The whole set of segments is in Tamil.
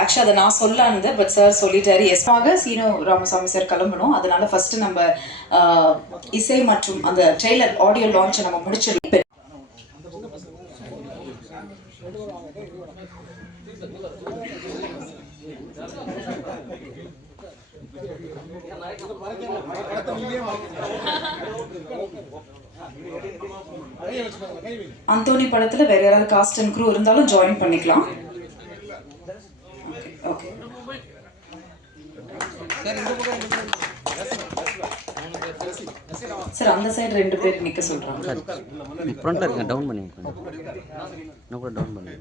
ஆக்சுவலாக அதை நான் சொல்லான்னு பட் சார் சொல்லிட்டாரு. எஸ்மாக சீனு ராமசாமி சார் கிளம்பணும். அதனால ஃபர்ஸ்ட் நம்ம இசை மற்றும் அந்த ட்ரெய்லர் ஆடியோ லான்ச்சை நம்ம முடிச்சிடலாம். அந்தோனி படத்துல வேற யாராவது காஸ்ட் அண்ட் க்ரூ இருந்தாலும் ஜாயின் பண்ணிக்கலாம். ஓகே சார், அந்த சைடு 2 பேர் நிக்க சொல்றாங்க. ஃப்ரண்ட்ல இருங்க, டவுன் பண்ணி நான் கூட டவுன் பண்ணி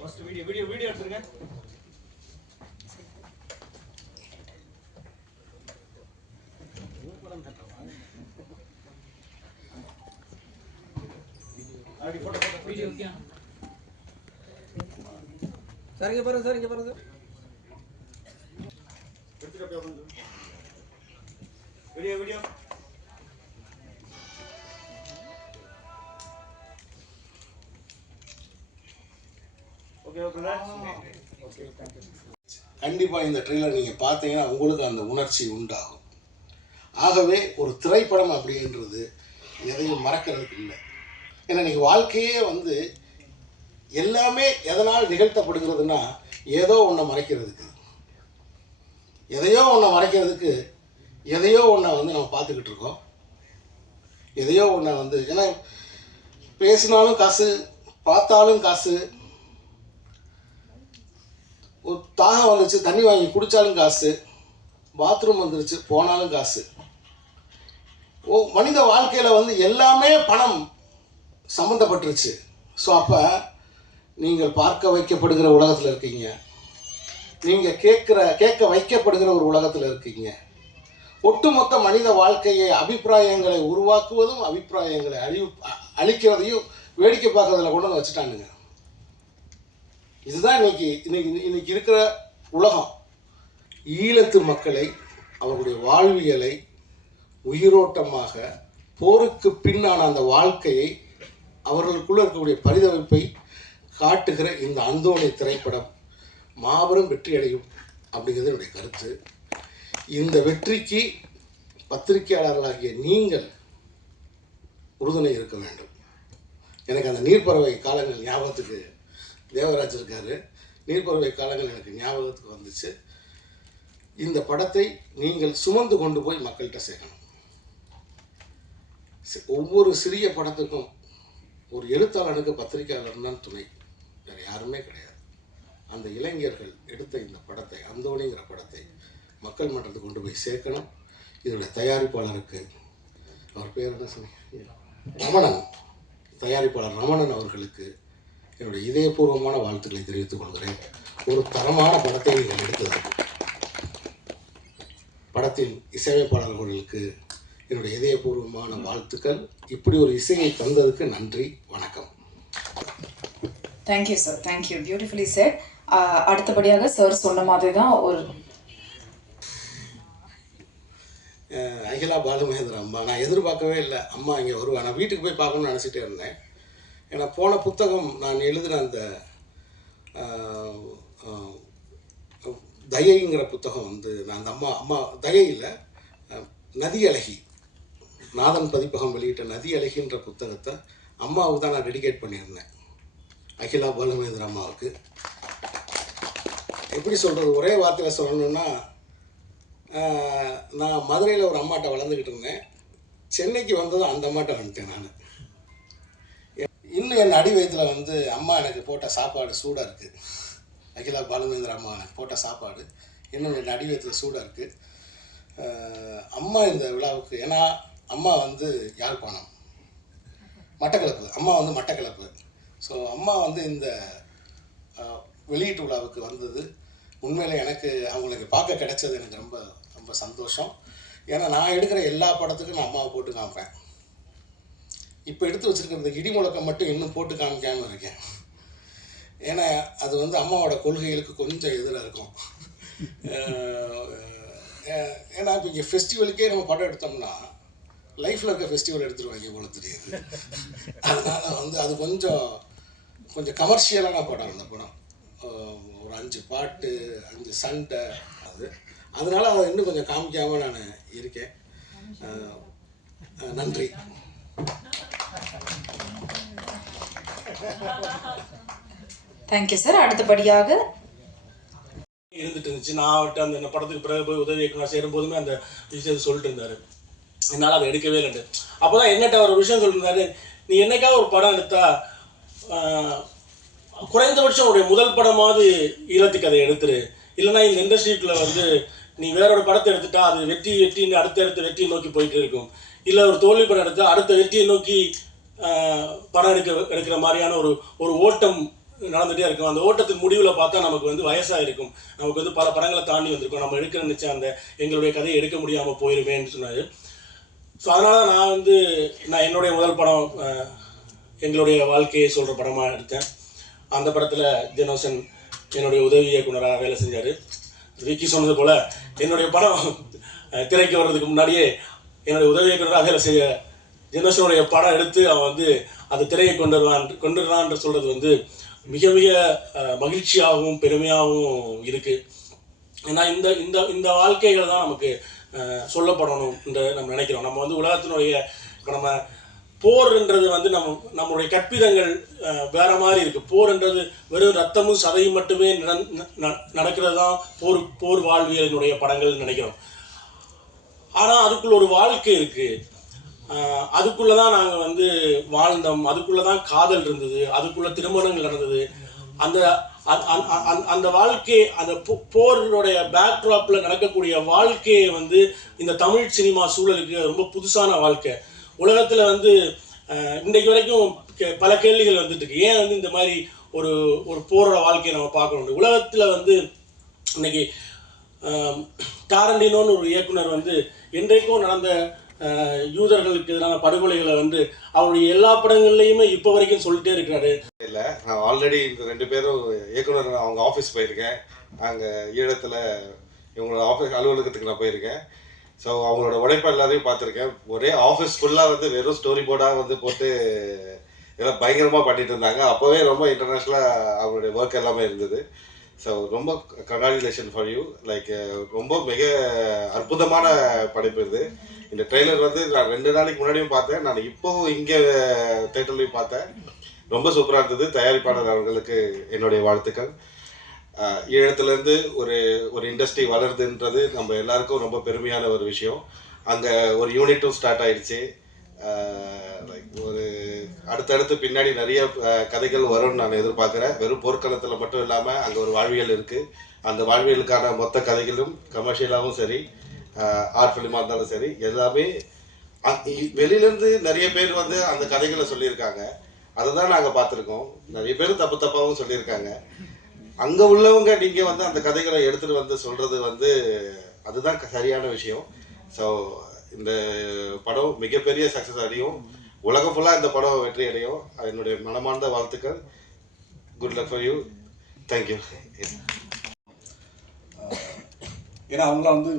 ஃபர்ஸ்ட் வீடியோ எடுத்துங்க. आगे फोटो वीडियो क्या सर इங்க பாருங்க சார் எடுத்துட்டு அப்படியே வந்து video okay okay thank you. கண்டிப்பா இந்த ட்ரெய்லர் நீங்க பாத்தீங்கன்னா உங்களுக்கு அந்த உணர்ச்சி உண்டாகும். ஆகவே ஒரு திரைப்படம் அப்படின்றது எதையும் மறக்கிறதுக்கு இல்லை. ஏன்னா இன்றைக்கி வாழ்க்கையே வந்து எல்லாமே எதனால் நிகழ்த்தப்படுகிறதுனா ஏதோ ஒன்றை மறைக்கிறதுக்கு, எதையோ ஒன்றை வந்து நம்ம பார்த்துக்கிட்டு இருக்கோம். எதையோ ஒன்றை வந்து ஏன்னா பேசினாலும் காசு, பார்த்தாலும் காசு, ஒரு தாகம் வந்துச்சு தண்ணி வாங்கி குடித்தாலும் காசு, பாத்ரூம் வந்துருச்சு போனாலும் காசு. மனித வாழ்க்கையில் வந்து எல்லாமே பணம் சம்மந்தப்பட்டுருச்சு. ஸோ அப்போ நீங்கள் பார்க்க வைக்கப்படுகிற உலகத்தில் இருக்கீங்க, நீங்கள் கேட்க வைக்கப்படுகிற ஒரு உலகத்தில் இருக்கீங்க. ஒட்டுமொத்த மனித வாழ்க்கையை அபிப்பிராயங்களை உருவாக்குவதும் அபிப்பிராயங்களை அழிக்கிறதையும் வேடிக்கை பார்க்கறதுல கொண்டு வந்து வச்சுட்டானுங்க. இதுதான் இன்னைக்கு இருக்கிற உலகம். ஈழத்து மக்களை, அவர்களுடைய வாழ்வியலை உயிரோட்டமாக, போருக்கு பின்னான அந்த வாழ்க்கையை, அவர்களுக்குள்ள இருக்கக்கூடிய பரிதவிப்பை காட்டுகிற இந்த அந்தோணி திரைப்படம் மாபெரும் வெற்றி அடையும் அப்படிங்கிறது என்னுடைய கருத்து. இந்த வெற்றிக்கு பத்திரிகையாளர்களாகிய நீங்கள் உறுதுணை இருக்க வேண்டும். எனக்கு அந்த நீர்ப்பறவை காலங்கள் ஞாபகத்துக்கு, தேவராஜ் இருக்காரு, நீர்ப்பறவை காலங்கள் எனக்கு ஞாபகத்துக்கு வந்துச்சு. இந்த படத்தை நீங்கள் சுமந்து கொண்டு போய் மக்கள்கிட்ட சேர்க்கணும். ஒவ்வொரு சிறிய படத்துக்கும் ஒரு எழுத்தாளனுக்கு பத்திரிகையாளர் தான் துணை, வேறு யாருமே கிடையாது. அந்த இளைஞர்கள் எடுத்த இந்த படத்தை, அந்தோணிங்கிற படத்தை மக்கள் மன்றத்துக்கு கொண்டு போய் சேர்க்கணும். இதனுடைய தயாரிப்பாளருக்கு, அவர் பேர் என்ன சொன்னீங்க, ரமணன், தயாரிப்பாளர் ரமணன் அவர்களுக்கு என்னுடைய இதயபூர்வமான வாழ்த்துக்களை தெரிவித்துக் கொள்கிறேன். ஒரு தரமான படத்தை நீங்கள் எடுத்தது. படத்தின் இசையமைப்பாளர்களுக்கு என்னுடைய இதயபூர்வமான வாழ்த்துக்கள். இப்படி ஒரு இசையை தந்ததுக்கு நன்றி, வணக்கம். Thank you sir, thank you, beautifully sir. அடுத்தபடியாக சார் சொன்ன மாதிரி தான் ஒரு அகிலா பாலுமகேந்திரன் அம்மா, நான் எதிர்பார்க்கவே இல்லை அம்மா இங்கே வருவேன். நான் வீட்டுக்கு போய் பார்க்கணும்னு நினச்சிட்டே இருந்தேன். ஏன்னா போன புத்தகம் நான் எழுதின அந்த தயைங்கிற புத்தகம் வந்து நான் அந்த அம்மா தயையில் நதி அழகி, நாதன் பதிப்பகம் வெளியிட்ட நதி அழகின்ற புத்தகத்தை அம்மாவுக்கு தான் நான் டெடிகேட் பண்ணியிருந்தேன், அகிலா பாலுமகேந்திரன் அம்மாவுக்கு. எப்படி சொல்கிறது, ஒரே வார்த்தையில் சொல்லணுன்னா, நான் மதுரையில் ஒரு அம்மாட்ட வளர்ந்துக்கிட்டு இருந்தேன். சென்னைக்கு வந்ததும் அந்த அம்மாட்ட வந்துட்டேன் நான். இன்னும் என் அடி வயத்தில் வந்து அம்மா எனக்கு போட்ட சாப்பாடு சூடாக இருக்குது. அகிலா பாலுமகேந்திரன் அம்மா எனக்கு போட்ட சாப்பாடு இன்னும் என் அடி வயத்தில் சூடாக இருக்குது. அம்மா இந்த விழாவுக்கு, ஏன்னா அம்மா வந்து யாழ்ப்பாணம், மட்டக்களப்பு, அம்மா வந்து மட்டக்களப்பு. ஸோ அம்மா வந்து இந்த வெளியீட்டு விழாவுக்கு வந்தது உண்மையிலே எனக்கு அவங்களுக்கு பார்க்க கிடைச்சது எனக்கு ரொம்ப ரொம்ப சந்தோஷம். ஏன்னா நான் எடுக்கிற எல்லா படத்துக்கும் நான் அம்மாவை போட்டு காமிப்பேன். இப்போ எடுத்து வச்சுருக்கிற இடி முழக்கம் மட்டும் இன்னும் போட்டு காமிக்காமல் இருக்கேன். ஏன்னா அது வந்து அம்மாவோட கொள்கைகளுக்கு கொஞ்சம் எதிராக இருக்கும். ஏன்னா இப்போ இங்கே ஃபெஸ்டிவலுக்கே நம்ம படம் எடுத்தோம்னா லைஃப்பில் இருக்க ஃபெஸ்டிவல் எடுத்துருவாங்க போல தெரியுது. அதனால் வந்து அது கொஞ்சம் கொஞ்சம் கமர்ஷியலான படம் அந்த படம். ஒரு 5 பாட்டு 5 சண்டை அது. அதனால் அதை இன்னும் கொஞ்சம் காமிக்காமல் நான் இருக்கேன். நன்றி. Thank you sir. அடுத்தபடியாக இருந்துட்டு இருந்துச்சு. நான் அவர்கிட்ட அந்த படத்துக்கு பிறகு போய் உதவி இயக்குனர் சேரும் போதுமே அந்த விஷயத்தை சொல்லிட்டு இருந்தார். என்னால் அதை எடுக்கவே இல்லைண்டு. அப்போ தான் என்னட்ட ஒரு விஷயம் சொல்லியிருந்தாரு, நீ என்னைக்காவது ஒரு படம் எடுத்தா குறைந்தபட்சம் உடைய முதல் படமாவது ஈழத்துக்கு அதை எடுத்துரு, இல்லைன்னா இந்த இண்டஸ்ட்ரிக்குள்ளே வந்து நீ வேறொரு படத்தை எடுத்துட்டா அது வெற்றின்னு அடுத்தடுத்து வெற்றியை நோக்கி போயிட்டு இருக்கும். இல்லை ஒரு தோல்வி படம் எடுத்தால் அடுத்த வெற்றியை நோக்கி படம் எடுக்கிற மாதிரியான ஒரு ஓட்டம் நடந்துகிட்டே இருக்கும். அந்த ஓட்டத்தின் முடிவில் பார்த்தா நமக்கு வந்து வயசாக இருக்கும், நமக்கு வந்து பல படங்களை தாண்டி வந்திருக்கோம், நம்ம எடுக்க நினச்ச அந்த எங்களுடைய கதையை எடுக்க முடியாமல் போயிருமேன்னு சொன்னார். ஸோ அதனால் நான் என்னுடைய முதல் படம் எங்களுடைய வாழ்க்கையை சொல்கிற படமாக எடுத்தேன். அந்த படத்தில் ஜெனோசன் என்னுடைய உதவி இயக்குனராக வேலை செஞ்சார். விக்கி சொன்னது போல் என்னுடைய படம் திரைக்கு வர்றதுக்கு முன்னாடியே என்னுடைய உதவி இயக்குனராக வேலை செய்ய ஜெனோசனுடைய படம் எடுத்து அவன் வந்து அது திரையை கொண்டுடுறான்னு சொல்கிறது வந்து மிக மிக மகிழ்ச்சியாகவும் பெருமையாகவும் இருக்குது. ஏன்னா இந்த இந்த இந்த வாழ்க்கைகள் தான் நமக்கு சொல்லப்படணும் என்று நம்ம நினைக்கிறோம். நம்ம வந்து உலகத்தினுடைய இப்போ நம்ம போர்ன்றது வந்து நம்மளுடைய கற்பிதங்கள் வேற மாதிரி இருக்குது. போர்ன்றது வெறும் ரத்தமும் சதையும் மட்டுமே நடக்கிறது தான் போர் வாழ்வியலினுடைய படங்கள்னு நினைக்கிறோம். ஆனால் அதுக்குள்ள ஒரு வாழ்க்கை இருக்குது, அதுக்குள்ளே தான் நாங்கள் வந்து வாழ்ந்தோம், அதுக்குள்ளே தான் காதல் இருந்தது, அதுக்குள்ளே திருமணங்கள் நடந்தது. அந்த வாழ்க்கை, அந்த போருடைய பேக்ட்ராப்பில் நடக்கக்கூடிய வாழ்க்கையை வந்து இந்த தமிழ் சினிமா சூழலுக்கு ரொம்ப புதுசான வாழ்க்கை. உலகத்தில் வந்து இன்றைக்கு வரைக்கும் பல கேள்விகள் வந்துட்டு இருக்கு. ஏன் வந்து இந்த மாதிரி ஒரு போரோட வாழ்க்கையை நம்ம பார்க்கணும்? உலகத்தில் வந்து இன்னைக்கு டாரண்டினோன்னு ஒரு இயக்குனர் வந்து இன்றைக்கும் நடந்த யூதர்களுக்கு எதிரான படுகொலைகளை வந்து அவருடைய எல்லா படங்கள்லையுமே இப்போ வரைக்கும் சொல்லிட்டே இருக்கிறாரு. இல்லை, நான் ஆல்ரெடி இந்த 2 பேரும் இயக்குனர் அவங்க ஆஃபீஸ் போயிருக்கேன். அங்கே ஈழத்தில் இவங்களோட ஆஃபீஸ் அலுவலகத்துக்கு நான் போயிருக்கேன். ஸோ அவங்களோட உழைப்பு எல்லாத்தையும் பார்த்துருக்கேன். ஒரே ஆஃபீஸ் ஃபுல்லாக வந்து வெறும் ஸ்டோரி போர்டாக வந்து போட்டு எல்லாம் பயங்கரமாக பண்ணிட்டு இருந்தாங்க. அப்போவே ரொம்ப இன்டர்நேஷ்னலாக அவங்களுடைய ஒர்க் எல்லாமே இருந்தது. ஸோ ரொம்ப கங்க்ராச்சுலேஷன் ஃபார் யூ. லைக் ரொம்ப மிக அற்புதமான படைப்பு இது. இந்த ட்ரெய்லர் வந்து நான் 2 நாளைக்கு முன்னாடியும் பார்த்தேன், நான் இப்போவும் இங்கே தேட்டர்லையும் பார்த்தேன். ரொம்ப சூப்பராக இருந்தது. தயாரிப்பாளர் அவர்களுக்கு என்னுடைய வாழ்த்துக்கள். ஈழத்துலேருந்து ஒரு இண்டஸ்ட்ரி வளருதுன்றது நம்ம எல்லாருக்கும் ரொம்ப பெருமையான ஒரு விஷயம். அங்கே ஒரு யூனிட்டும் ஸ்டார்ட் ஆயிடுச்சு. லைக் ஒரு அடுத்தடுத்து பின்னாடி நிறைய கதைகள் வரும்னு நான் எதிர்பார்க்குறேன். வெறும் போர்க்களத்தில் மட்டும் இல்லாமல் அங்கே ஒரு வாழ்வியல் இருக்குது. அந்த வாழ்வியலுக்கான மொத்த கதைகளும் கமர்ஷியலாகவும் சரி, ஆர்ட் ஃபிலிமாக இருந்தாலும் சரி, எல்லாமே வெளியிலேருந்து நிறைய பேர் வந்து அந்த கதைகளை சொல்லியிருக்காங்க. அதை தான் நாங்கள் பார்த்துருக்கோம். நிறைய பேர் தப்பாகவும் சொல்லியிருக்காங்க. அங்கே உள்ளவங்க நீங்கள் வந்து அந்த கதைகளை எடுத்துகிட்டு வந்து சொல்கிறது வந்து அதுதான் சரியான விஷயம். ஸோ இந்த படம் மிகப்பெரிய சக்ஸஸ் அடையும், உலகம் ஃபுல்லாக இந்த படம் வெற்றி அடையும். என்னுடைய மனமார்ந்த வாழ்த்துக்கள். Good luck for you. Thank you. ஏன்னா அவங்களாம் வந்து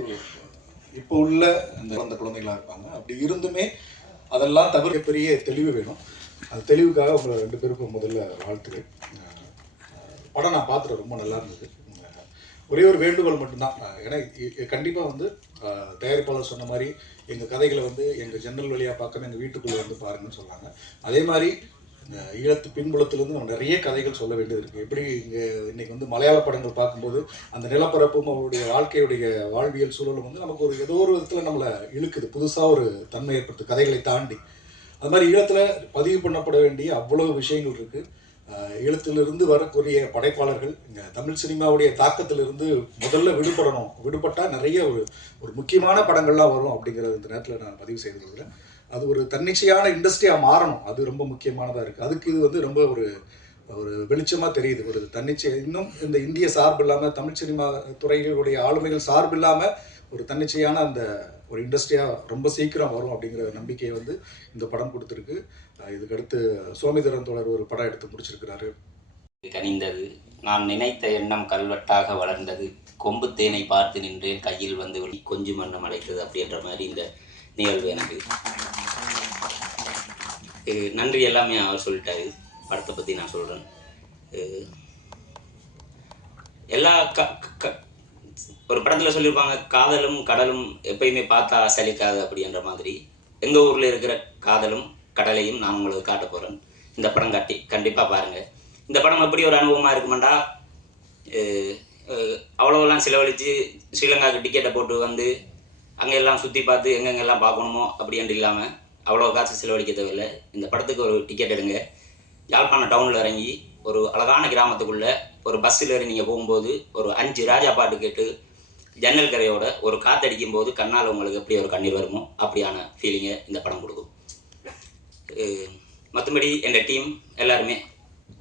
இப்போ உள்ள அந்த குழந்தைகளாக இருப்பாங்க. அப்படி இருந்துமே அதெல்லாம் தவிர பெரிய தெளிவு வேணும். அந்த தெளிவுக்காக உங்களை 2 பேருக்கும் முதல்ல வாழ்த்துக்கள். படம் நான் பார்த்துட்டு ரொம்ப நல்லா இருந்தது. ஒரே ஒரு வேண்டுகோள் மட்டும்தான். ஏன்னா கண்டிப்பாக வந்து தயாரிப்பாளர் சொன்ன மாதிரி எங்கள் கதைகளை வந்து எங்கள் ஜன்னல் வழியாக பார்க்காம எங்கள் வீட்டுக்குள்ளே வந்து பாருங்கன்னு சொன்னாங்க. அதே மாதிரி ஈழத்து பின்புலத்திலேருந்து நம்ம நிறைய கதைகள் சொல்ல வேண்டியது இருக்குது. எப்படி இங்கே இன்றைக்கி வந்து மலையாள படங்கள் பார்க்கும்போது அந்த நிலப்பரப்பும் அவருடைய வாழ்க்கையுடைய வாழ்வியல் சூழலும் வந்து நமக்கு ஏதோ ஒரு விதத்தில் நம்மளை இழுக்குது, புதுசாக ஒரு தன்மை ஏற்படுத்து கதைகளை தாண்டி. அது மாதிரி ஈழத்தில் பதிவு பண்ணப்பட வேண்டிய அவ்வளவு விஷயங்கள் இருக்குது. ஈழத்திலிருந்து வரக்கூடிய படைப்பாளர்கள் இங்கே தமிழ் சினிமாவுடைய தாக்கத்திலிருந்து முதல்ல விடுபட்டால் நிறைய ஒரு முக்கியமான படங்கள்லாம் வரும் அப்படிங்கிறது இந்த நேரத்தில் நான் பதிவு செய்து கொள்கிறேன். அது ஒரு தன்னிச்சையான இண்டஸ்ட்ரியாக மாறணும், அது ரொம்ப முக்கியமானதாக இருக்குது. அதுக்கு இது வந்து ரொம்ப ஒரு வெளிச்சமாக தெரியுது. ஒரு தன்னிச்சை இன்னும் இந்த இந்திய சார்பு இல்லாமல் தமிழ் சினிமா துறைகளுடைய ஆளுமைகள் சார்பு இல்லாமல் ஒரு தன்னிச்சையான அந்த ஒரு இண்டஸ்ட்ரியாக ரொம்ப சீக்கிரம் வரும் அப்படிங்கிற நம்பிக்கையை வந்து இந்த படம் கொடுத்துருக்கு. இதுக்கடுத்து சோமிதரன் தோழர் ஒரு படம் எடுத்து முடிச்சிருக்கிறாரு. கனிந்தது நான் நினைத்த எண்ணம் கல்வெட்டாக வளர்ந்தது, கொம்பு தேனை பார்த்து நின்றேன் கையில் வந்து கொஞ்சம் மண்ணம் அடைத்தது அப்படின்ற மாதிரி இந்த நிகழ்வு எனக்கு நன்றி எல்லாமே அவர் சொல்லிட்டாரு. படத்தை பற்றி நான் சொல்கிறேன். எல்லா ஒரு படத்தில் சொல்லியிருப்பாங்க, காதலும் கடலும் எப்பயுமே பார்த்தா சலிக்காது அப்படின்ற மாதிரி. எங்கள் ஊரில் இருக்கிற காதலும் கடலையும் நான் உங்களுக்கு காட்ட போகிறேன். இந்த படம் கண்டிப்பாக பாருங்கள். இந்த படம் எப்படி ஒரு அனுபவமாக இருக்குமாண்டா, அவ்வளோவெல்லாம் செலவழித்து ஸ்ரீலங்காவுக்கு டிக்கெட்டை போட்டு வந்து அங்கே எல்லாம் சுற்றி பார்த்து எங்கெங்கெல்லாம் பார்க்கணுமோ அப்படின்ட்டு இல்லாமல் அவ்வளோ காசு செலவழிக்க தேவையில்லை. இந்த படத்துக்கு ஒரு டிக்கெட் எடுங்க. யாழ்ப்பாணம் டவுனில் இறங்கி ஒரு அழகான கிராமத்துக்குள்ளே ஒரு பஸ்ஸில் ஏறி நீங்கள் போகும்போது ஒரு 5 ராஜா பாட்டு கேட்டு ஜன்னல் கரையோட ஒரு காற்றடிக்கும் போது கண்ணால் உங்களுக்கு எப்படி ஒரு கண்ணீர் வருமோ அப்படியான ஃபீலிங்கை இந்த படம் கொடுக்கும். மற்றபடி என் டீம் எல்லாருமே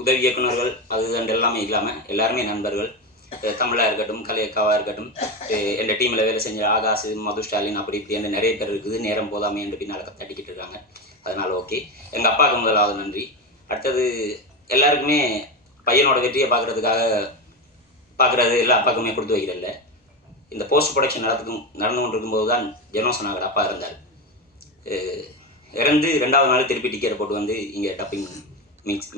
உதவி இயக்குநர்கள் அது எல்லாமே இல்லாமல் எல்லாருமே நண்பர்கள். தமிழாக இருக்கட்டும், கலையக்காவாக இருக்கட்டும், என் டீமில் வேலை செஞ்ச ஆகாஷ், மது ஸ்டாலின் அப்படி இப்படி நிறைய பேர் இருக்குது. நேரம் போதாமே என்று பின்னால் தட்டிக்கிட்டு இருக்காங்க. அதனால் ஓகே. எங்கள் அப்பாவுக்கு முதலாவது நன்றி. அடுத்தது எல்லாருக்குமே பையனோட வெற்றியை பார்க்குறது எல்லா அப்பாவுக்குமே கொடுத்து வைக்கிறதில்ல. இந்த போஸ்ட் ப்ரொடக்ஷன் நடந்து கொண்டு இருக்கும்போது தான் ஜெனோசனாகர் அப்பா இருந்தார். இறந்து 2வது நாள் திருப்பி டிக்கெட்டை போட்டு வந்து இங்கே டப்பிங்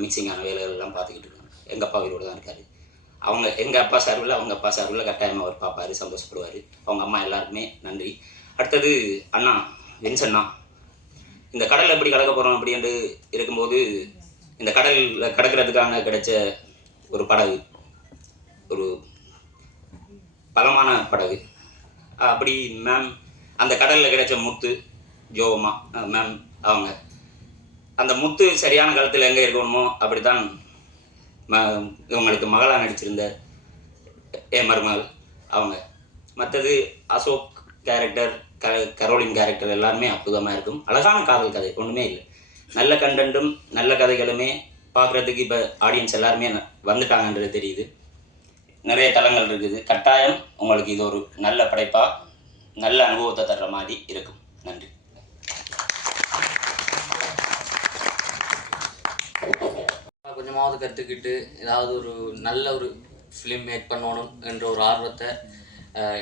மிக்சிங்கான வேலைகள்லாம் பார்த்துக்கிட்டு இருக்காங்க. எங்கள் அப்பா உயிரோடு தான் இருக்கார். எங்கள் அப்பா சார்பில் அவங்க அப்பா சார்பில் கட்டாயமாக அவர் பார்ப்பார், சந்தோஷப்படுவார். அவங்க அம்மா எல்லாருக்குமே நன்றி. அடுத்தது அண்ணா வின்சண்ணா, இந்த கடலில் எப்படி கடக்க போகிறோம் அப்படின்ட்டு இருக்கும்போது இந்த கடலில் கடக்கிறதுக்காக கிடைச்ச ஒரு படகு, ஒரு பலமான படகு. அப்படி மேம் அந்த கடலில் கிடைச்ச முத்து ஜோமா மேம் அவங்க அந்த முத்து சரியான காலத்தில் எங்கே இருக்கணுமோ அப்படி தான் இவங்களுக்கு மகளாக நடிச்சிருந்த மருமகள் அவங்க. மற்றது அசோக் கேரக்டர், கரோலின் கேரக்டர் எல்லாருமே அற்புதமாக இருக்கும். அழகான காதல் கதை, ஒன்றுமே இல்லை. நல்ல கண்டென்ட்டும் நல்ல கதைகளுமே பார்க்குறதுக்கு இப்போ ஆடியன்ஸ் எல்லாருமே வந்துட்டாங்கன்றது தெரியுது. நிறைய தளங்கள் இருக்குது. கட்டாயம் உங்களுக்கு இது ஒரு நல்ல படைப்பாக நல்ல அனுபவத்தை தர்ற மாதிரி இருக்கும். நன்றி. கொஞ்சமாவது கற்றுக்கிட்டு ஏதாவது ஒரு நல்ல ஒரு ஃபிலிம் மேக் பண்ணணும் என்ற ஒரு ஆர்வத்தை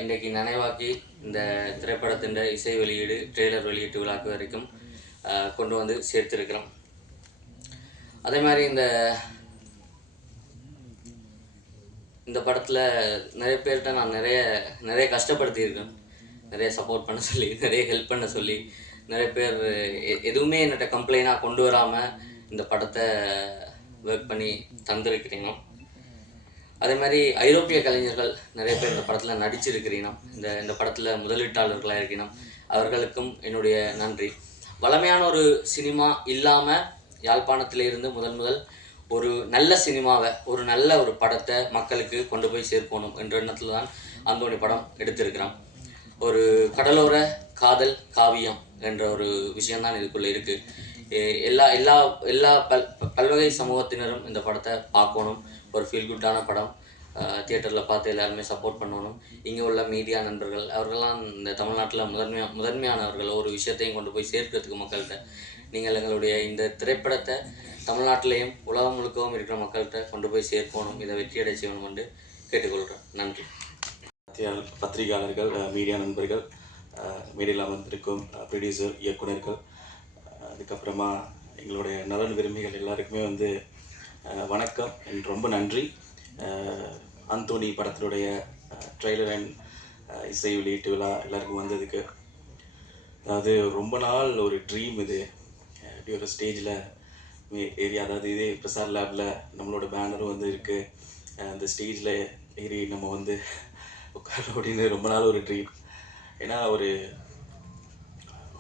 இன்றைக்கு நினைவாக்கி இந்த திரைப்படத்தின் இசை வெளியீடு, ட்ரெய்லர் வெளியீட்டு விழாக்கு வரைக்கும் கொண்டு வந்து சேர்த்துருக்கிறோம். அதே மாதிரி இந்த படத்தில் நிறைய பேர்கிட்ட நான் நிறைய கஷ்டப்படுத்தியிருக்கேன். நிறைய சப்போர்ட் பண்ண சொல்லி, நிறைய ஹெல்ப் பண்ண சொல்லி, நிறைய பேர் எதுவுமே என்னட்ட கம்ப்ளைண்டாக கொண்டு வராமல் இந்த படத்தை ஒர்க் பண்ணி தந்திருக்கிறீங்க. அதே மாதிரி ஐரோப்பிய கலைஞர்கள் நிறைய பேர் இந்த படத்தில் நடிச்சிருக்கிறீங்க. இந்த படத்தில் முதலீட்டாளர்களாக இருக்கணும். அவர்களுக்கும் என்னுடைய நன்றி. வளமையான ஒரு சினிமா இல்லாமல் யாழ்ப்பாணத்திலிருந்து முதல் ஒரு நல்ல சினிமாவை, ஒரு நல்ல ஒரு படத்தை மக்களுக்கு கொண்டு போய் சேர்க்கணும் என்ற எண்ணத்தில் தான் அந்தோணி படம் எடுத்திருக்கிறான். ஒரு கடலோர காதல் காவியம் என்ற ஒரு விஷயம்தான் இதுக்குள்ளே இருக்குது. எல்லா பல்வகை சமூகத்தினரும் இந்த படத்தை பார்க்கணும். ஒரு ஃபீல் குட்டான படம். தியேட்டரில் பார்த்து எல்லாருமே சப்போர்ட் பண்ணணும். இங்கே உள்ள மீடியா நண்பர்கள் அவர்கள்லாம் இந்த தமிழ்நாட்டில் முதன்மையானவர்கள். ஒரு விஷயத்தையும் கொண்டு போய் சேர்க்கிறதுக்கு மக்கள்கிட்ட நீங்கள் எங்களுடைய இந்த திரைப்படத்தை தமிழ்நாட்டிலையும் உலகம் முழுக்கவும் இருக்கிற மக்கள்கிட்ட கொண்டு போய் சேர்க்கணும். இதை வெற்றியடை செய்யணும் என்று கேட்டுக்கொள்கிறேன். நன்றி. பத்திரிகையாளர்கள், மீடியா நண்பர்கள், மீடியாவில் அமர்ந்திருக்கும் ப்ரொடியூசர், இயக்குநர்கள், அதுக்கப்புறமா எங்களுடைய நலன் விரும்பிகள் எல்லாருக்குமே வணக்கம். ரொம்ப நன்றி. அந்தோணி படத்தினுடைய ட்ரெய்லர் அண்ட் இசை வெளியீட்டு விழா எல்லாருக்கும் வந்ததுக்கு. அதாவது ரொம்ப நாள் ஒரு ட்ரீம் இது. இப்படி ஒரு ஸ்டேஜில் ஏரியா, அதாவது இதே பிரசார் லேபில் நம்மளோட பேனரும் இருக்குது. அந்த ஸ்டேஜில் ஏறி நம்ம உட்காரணும் அப்படின்னு ரொம்ப நாள் ஒரு ட்ரீம். ஏன்னா ஒரு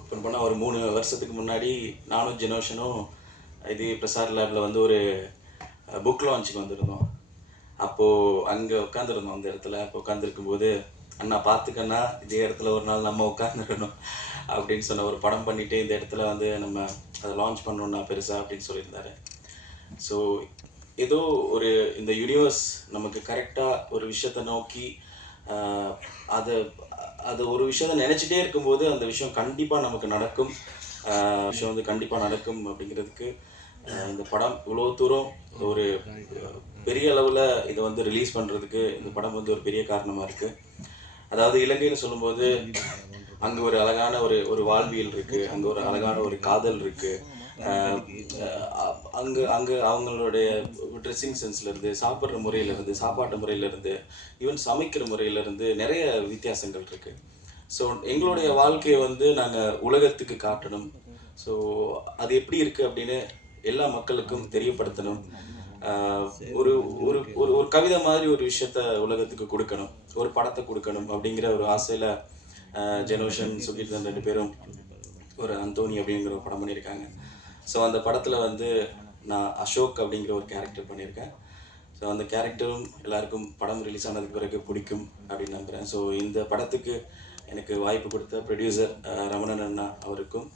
ஓப்பன் பண்ணால் ஒரு 3 வருஷத்துக்கு முன்னாடி நானும் ஜெனோஷனும் இதே பிரசார் லேபில் ஒரு புக் லான்ச்சுக்கு வந்திருந்தோம். அப்போது அங்கே உட்காந்துருந்தோம். அந்த இடத்துல அப்போ உட்காந்துருக்கும்போது, அண்ணா பார்த்துக்கண்ணா, இதே இடத்துல ஒரு நாள் நம்ம உட்காந்துருக்கணும் அப்படின்னு சொன்ன, ஒரு படம் பண்ணிவிட்டு இந்த இடத்துல நம்ம அதை லான்ச் பண்ணணுன்னா பெருசாக அப்படின்னு சொல்லியிருந்தாரு. ஸோ ஏதோ இந்த யூனிவர்ஸ் நமக்கு கரெக்டாக ஒரு விஷயத்தை நோக்கி அது ஒரு விஷயத்தை நினச்சிட்டே இருக்கும்போது அந்த விஷயம் கண்டிப்பாக நமக்கு நடக்கும். விஷயம் கண்டிப்பாக நடக்கும் அப்படிங்கிறதுக்கு இந்த படம் இவ்வளோ தூரம் ஒரு பெரிய அளவில் இதை ரிலீஸ் பண்ணுறதுக்கு இந்த படம் ஒரு பெரிய காரணமாக இருக்குது. அதாவது இலங்கைன்னு சொல்லும்போது அங்கே ஒரு அழகான ஒரு வாழ்வியல் இருக்குது, அங்கே ஒரு அழகான ஒரு காதல் இருக்குது. அங்கே அவங்களுடைய ட்ரெஸ்ஸிங் சென்ஸ்லேருந்து, சாப்பிட்ற முறையிலேருந்து, சாப்பாட்டு முறையிலேருந்து, ஈவன் சமைக்கிற முறையிலேருந்து நிறைய வித்தியாசங்கள் இருக்குது. ஸோ எங்களுடைய வாழ்க்கையை வந்து நாங்கள் உலகத்துக்கு காட்டணும். ஸோ அது எப்படி இருக்குது அப்படின்னு எல்லா மக்களுக்கும் தெரியப்படுத்தணும். ஒரு ஒரு ஒரு ஒரு கவிதை மாதிரி ஒரு விஷயத்த உலகத்துக்கு கொடுக்கணும், ஒரு படத்தை கொடுக்கணும் அப்படிங்கிற ஒரு ஆசையில் ஜெனோஷன், சுகீர்தன் 2 பேரும் ஒரு அந்தோனி அப்படிங்கிற ஒரு படம் பண்ணியிருக்காங்க. ஸோ அந்த படத்தில் வந்து நான் அசோக் அப்படிங்கிற ஒரு கேரக்டர் பண்ணியிருக்கேன். ஸோ அந்த கேரக்டரும் எல்லாருக்கும் படம் ரிலீஸ் ஆனதுக்கு பிறகு பிடிக்கும் அப்படின்னு நம்புகிறேன். ஸோ இந்த படத்துக்கு எனக்கு வாய்ப்பு கொடுத்த ப்ரொடியூசர் ரமணன் அண்ணா அவருக்கும்,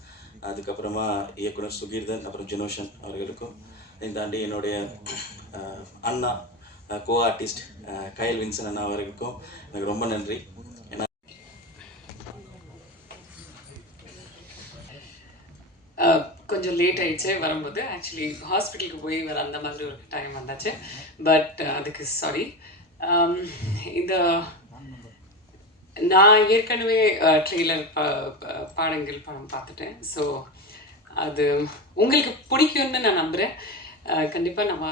அதுக்கப்புறமா இயக்குனர் சுகீர்தன், அப்புறம் ஜெனோஷன் அவர்களுக்கும், இதை தாண்டி என்னுடைய அண்ணா கோ ஆர்டிஸ்ட் கயல் வின்சன் அண்ணா அவர்களுக்கும் எனக்கு ரொம்ப நன்றி. ஏன்னா கொஞ்சம் லேட் ஆயிடுச்சு வரும்போது. ஆக்சுவலி ஹாஸ்பிட்டலுக்கு போய் வர அந்த மாதிரி ஒரு டைம் வந்தாச்சு. பட் அதுக்கு சாரி. இந்த நான் ஏற்கனவே ட்ரெய்லர் பாடங்கள் படம் பார்த்துட்டேன். ஸோ அது உங்களுக்கு பிடிக்கும்னு நான் நம்புகிறேன். கண்டிப்பாக நம்ம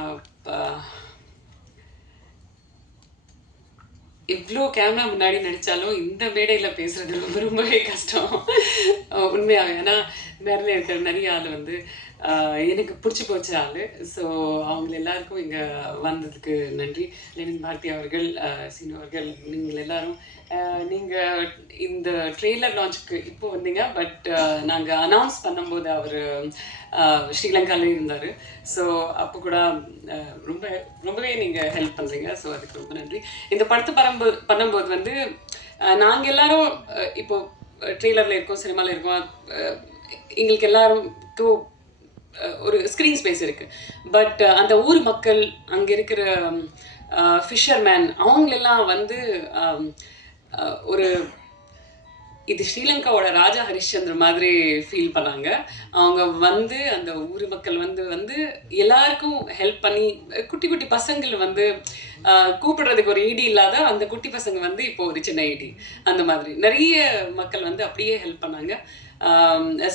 இவ்வளோ கேமரா முன்னாடி நடித்தாலும் இந்த மேடையில் பேசுகிறது ரொம்பவே கஷ்டம் உண்மையாகவே. ஏன்னா நேரில் இருக்கிற நிறைய ஆள் வந்து எனக்கு பிடிச்சி போச்ச ஆள். ஸோ அவங்க எல்லாருக்கும் இங்கே வந்ததுக்கு நன்றி. லெனின் பாரதி அவர்கள், சீனு அவர்கள், நீங்கள் எல்லாரும். நீங்கள் இந்த ட்ரெய்லர் லான்ச்சுக்கு இப்போ வந்தீங்க. பட் நாங்கள் அனௌன்ஸ் பண்ணும்போது அவர் ஸ்ரீலங்காலே இருந்தார். ஸோ அப்போ கூட ரொம்பவே நீங்கள் ஹெல்ப் பண்ணுறீங்க. ஸோ அதுக்கு ரொம்ப நன்றி. இந்த படத்தை பண்ணும்போது வந்து நாங்கள் எல்லாரும் இப்போது ட்ரெய்லரில் இருக்கோம், சினிமாவில் இருக்கோம். எங்களுக்கு எல்லாருக்கும் ஒரு ஸ்க்ரீன் ஸ்பேஸ் இருக்குது. பட் அந்த ஊர் மக்கள், அங்கே இருக்கிற ஃபிஷர்மேன், அவங்களெல்லாம் வந்து ஒரு இது ஸ்ரீலங்காவோட ராஜா ஹரிஷ்சந்திர மாதிரி ஃபீல் பண்ணாங்க. அவங்க வந்து அந்த ஊர் மக்கள் வந்து எல்லாருக்கும் ஹெல்ப் பண்ணி, குட்டி குட்டி பசங்கள் வந்து கூப்பிடுறதுக்கு ஒரு ஐடி இல்லாத அந்த குட்டி பசங்க வந்து இப்போ ஒரு சின்ன ஐடி, அந்த மாதிரி நிறைய மக்கள் வந்து அப்படியே ஹெல்ப் பண்ணாங்க.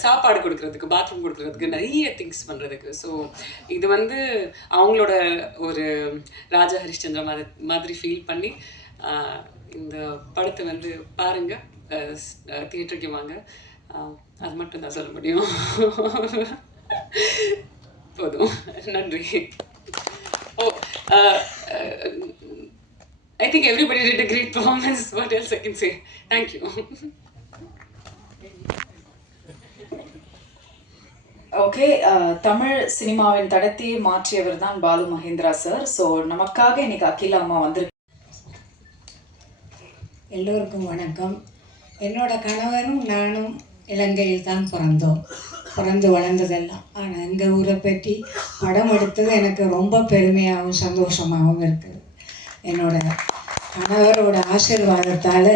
சாப்பாடு கொடுக்கறதுக்கு, பாத்ரூம் கொடுக்கறதுக்கு, நிறைய திங்ஸ் பண்ணுறதுக்கு. ஸோ இது வந்து அவங்களோட ஒரு ராஜா ஹரிஷ்சந்திர மாதிரி ஃபீல் பண்ணி இந்த படத்தை வந்து பாருங்கள், தியேட்டருக்கு வாங்க. அது மட்டும் தான் சொல்ல முடியும். போதும், நன்றி. I think everybody did a great performance. What else I can say? Thank you. Okay, Tamil சினிமாவின் தடத்தையே மாற்றியவர் தான் பாலு மகேந்திரா சார். ஸோ நமக்காக இன்னைக்கு அகிலா அம்மா வந்திருக்கு. எல்லோருக்கும் வணக்கம். என்னோட கணவரும் நானும் இலங்கையில் தான் பிறந்து வளர்ந்ததெல்லாம். ஆனால் எங்கள் ஊரை பற்றி படம் எடுத்தது எனக்கு ரொம்ப பெருமையாகவும் சந்தோஷமாகவும் இருக்குது. என்னோட கணவரோட ஆசீர்வாதத்தால்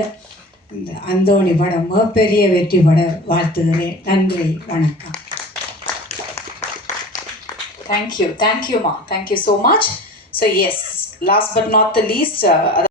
இந்த அந்தோணி படம் பெரிய வெற்றி பட வாழ்த்துகிறேன். நன்றி, வணக்கம். Thank you, ma. Thank you so much. So yes, last but not the least,